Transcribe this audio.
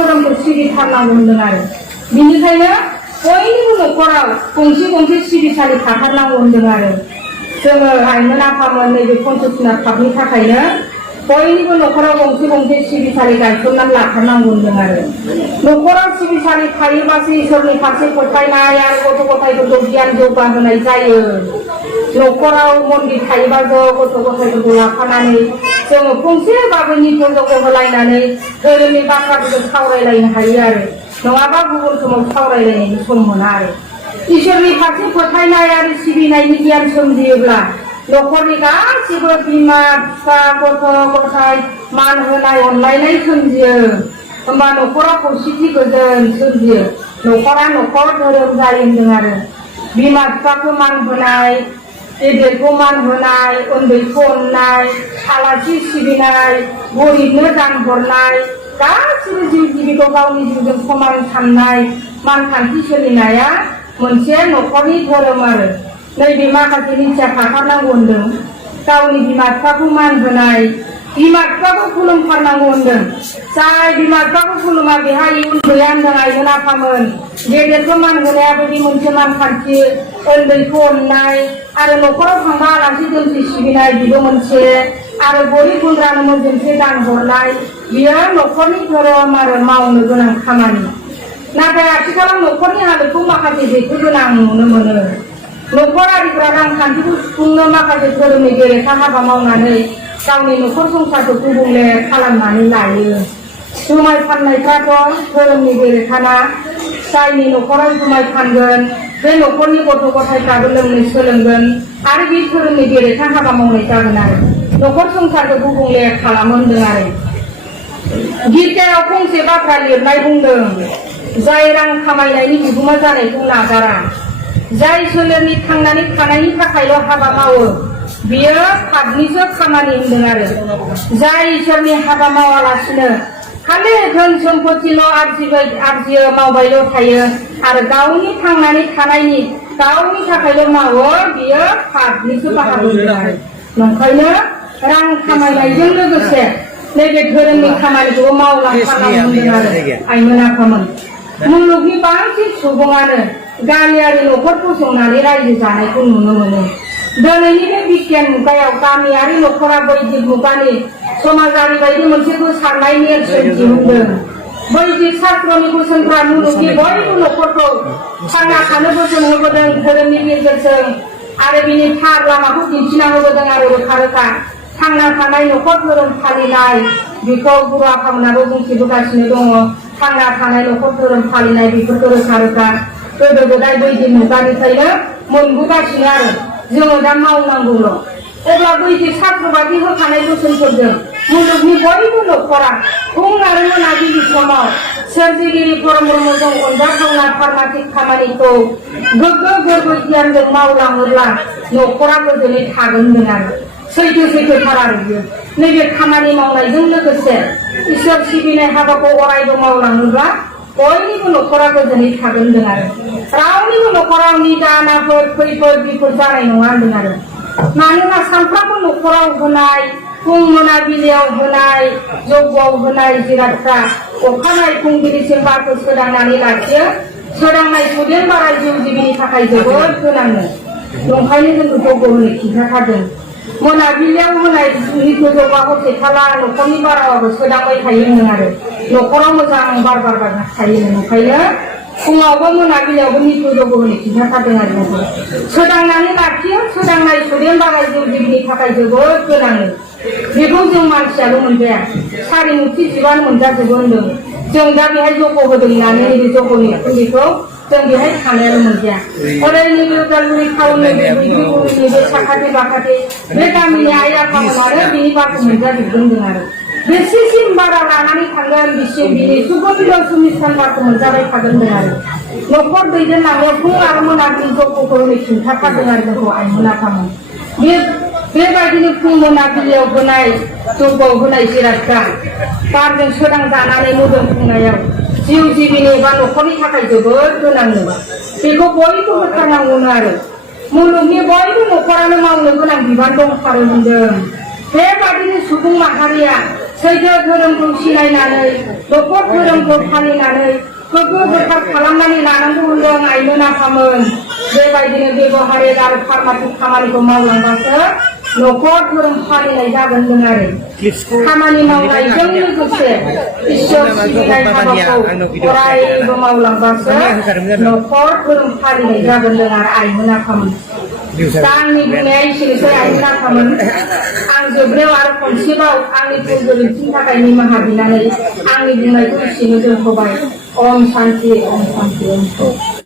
धोरोमखौ सिबिथारनांगौ होनदों आरो बिनिखायनो बयनिबो न'खराव गंसे गंसे सिबिसालि थाथारनांगौ होनदों आरो जोङो आइमोन आफामोन नैबे पन्चशिनाथ पार्कनि थाखायनो बयनिबो न'खराव गंसे गंसे सिबिसालि गायसननानै लाथारनांगौ होनदों आरो न'खराव सिबिसालि थायोबासो इसोरनि फारसे फोथायनाय आरो गथ' गथायफोरखौ गियान जौगाहोनाय जायो न'खराव मन्दिर थायोबासो गथ' गथायफोरखौ लाफानानै जोङो फंसेबाबो नित्य जग्य होलायनानै धोरोमनि बाथ्राफोरखौ सावरायलायनो हायो आरो नङाबा गुबुन समाव सावरायलायनायनि सम मोना आरो इसोरनि फारसे फोथायनाय आरो सिबिनायनि गियान सोमजियोब्ला न'खरनि गासिबो बिमा बिफा गथ' गथाय मान होनाय अनलायनाय सोमजियो होमबा न'खराव खौसेथि गोजोन सोमजियो न'खरा न'खर धोरोम जायो होनदों आरो बिमा बिफाखौ मान होनाय गेदेरखौ मान होनाय उन्दैखौ अननाय आलासि सिबिनाय गरिबनो दान हरनाय गासिबो जिउ जिबिखौ गावनि जिउजों समान साननाय मानखान्थि सोलिनाया मोनसे न'खरनि धोरोम आरो नैबे माखासे निथिया थाथारनांगौ होनदों गावनि बिमा बिफाखौ मान होनाय बिमा बिफाखौ खुलुमथारनांगौ होनदों जाय बिमा बिफाखौ खुलुमा बेहा इयुन गैया होनदों आइमोन आफामोन गेदेरखौ मान होनाया बायदि मोनसे मानखान्थि उन्दैखौ अननाय आरो न'खराव थांबा आलासि दोमसि सिबिनाय बेबो मोनसे आरो गरिब गुन्द्रानो मोनसे दान हरनाय बियो न'खरनि धोरोम आरो मावनो गोनां खामानि नाथाय आथिखालाव न'खरनि हालोदखौ माखासे जेथो गोनां नुनो मोनो न'खरारिफ्रा रांखान्थिखौ सुफुंनो माखासे धोरोमनि बेरेखा हाबा मावनानै गावनि न'खर संसारखौ गुबुंले खालामनानै लायो जुमाय फाननायफ्राथ' धोरोमनि बेरेखाना जायनि न'खराव जुमाय फानगोन बे न'खरनि गथ' गथायफ्राबो लोंनो सोलोंगोन आरो बे धोरोमनि बेरेखा हाबा मावनाय जागोन आरो न'खर संसारखौ गुबुंले खालामो होनदों आरो गिर्जायाव फंसे बाथ्रा लिरनाय बुंदों जाय रां खामायनायनि बिगोमा जानायखौ नागारा जाय सोलेरनि थांनानै थानायनि थाखायल' हाबा मावो बियो पापनिसो खामानि होनदों आरो जाय इसोरनि हाबा मावालासिनो खालि धोन सम्पतिल' आरजियो मावबायल' थायो आरो गावनि थांनानै थानायनि गावनि थाखायल' मावो बियो पापनिसो बाहागो होनदों आरो नंखायनो रां खामायनायजों लोगोसे नैबे धोरोमनि खामानिखौबो मावलांफानांगौ होनदों आरो आइमोन आफामोन मुलुगनि बांसिन सुबुङानो गामियारि न'खर फसंनानै रायजो जानायखौ नुनो मोनो दिनैनि बे बिगियान मुगायाव गामियारि न'खरा बैदिक मुगानि समाजारि बायदि मोनसे गोसारनाय नेरसोन दिहुनदों बैदिक शास्त्रनि बोसोनफ्रा मुलुगनि बयबो न'खरखौ थांना थानो बोसोन होबोदों धोरोमनि गेजेरजों आरो बिनि थार लामाखौ दिन्थिना होबोदों आरो रोखा रोखा थांना थानाय न'खर धोरोम फालिनाय बेखौ गुरु आफामोनाबो बुंथिबोगासिनो दङ थांना थानाय न'खर धोरोम फालिनाय बेफोरखौ रोखा रोखा गोदो गोदाय बैदिक मुगानिफ्रायनो मोनबोगासिनो आरो जोङो दा मावनांगौल' अब्ला बैदिक शास्त्रबादि होखानाय बोसोनफोरजों मुलुगनि बयबो न'खरा फुं आरो मोनाबिलि समाव सोरजिगिरि परब्रह्मजों अनजाथावना फार्माटिक खामानिखौ गोग्गो गोर्बो गियानजों मावलाङोब्ला न'खरा गोजोनै थागोन होनदों आरो सैथोथार आरो बियो नैबे खामानि मावनायजों लोगोसे इसोर सिबिनाय हाबाखौ अरायबो मावलाङोब्ला बयनिबो न'खरा गोजोनै थागोन होनदों आरो रावनिबो न'खराव निदानाफोर खैफोद बिफोद जानाय नङा होनदों आरो मानोना सानफ्रामबो न'खराव होनाय फुं मोनाबिलियाव होनाय जग्यआव होनाय जिरादफ्रा अखानाय फुंबिलिसिम बारखौ सोदांनानै लाखियो सोदांनाय सुदेम बाराय जिउ जिबिनि थाखाय जोबोद गोनांनो ओंखायनो जोंखौ जग्य होनो खिन्थाथारदों मोनाबिलियाव होनाय नित्य जग्यआ हरसे थाला न'खरनि बारहावाबो सोदांबाय थायो होनदों आरो न'खराव मोजां बार थायो ओंखायनो फुङावबो मोनाबिलियावबो नित्य जग्य होनो खिन्थाथारदों आरो सोदांनानै लाखियो सोदांनाय सुदेम बाराय जिउ जिबिनि थाखाय जोबोद गोनां बेखौ जों मानसियाल' मोनजाया सारिमुथि जिबानो मोनजाजोबो होनदों जों दा बेहाय जग्य होदों होननानै नैबे जग्यनि उखुन्दैखौ जों बेहाय थानायाल' मोनजाया ओरै नैबे उदालगुरि टाउननि बैग्रिगुरिनि बे साखाथि बाखाथि बे गामिनि आइ आफामोनानो बिनि बारखौ मोनजाजोबदों होनदों आरो बेसेसिम बारा लानानै थांगोन बिसिम बिनि सुगन्ध सुमिस्थान बारखौ मोनजाबाय थागोन होनदों आरो न'खर दैदेनलांनायाव फुं आरो मोनाबिलि जग्यखौ होनो खिन्थाथारदों आरो जोंखौ आइमोन आफामोन बेबायदिनो फुं मोनाबिलियाव होनाय जग्यआव होनाय जिरादफ्रा बारजों सोदांजानानै मोदोम खुंनायाव जिउ जिबिनि बा न'खरनि थाखाय जोबोद गोनांनो बेखौ बयबो होथारनांगौनो आरो मुलुगनि बयबो न'खरानो मावनो गोनां बिबान दंथारो होनदों बेबादिनो सुबुं माहारिया सैथो धोरोमखौ सिनायनानै न'खर धोरोमखौ फालिनानै गोग्गो गोथार खालामनानै लानांगौ होनदों आइमोन आफामोन। बेबायदिनो बेबहारिक आरो फार्माटिक खामानिखौ मावलांबासो न'खर धोरोम फालिनाय जागोन जों आरो खामानि मावनायजों लोगोसे इसोर सिबिनाय हाबाखौ अरायबो मावलांबासो न'खर धोरोम फालिनाय जागोन जों आरो आइमोन आफामोन। दा आंनि बुंनाया एसेनोसै आइमोन आफामोन। आं जोबनायाव आरो खनसेबाव आंनि भुल गोरोन्थिनि थाखाय निमाहा बिनानै आंनि बुंनायखौ एसेनो दोनथ'बाय। ओम शान्ति ओम शान्ति ओम शान्ति।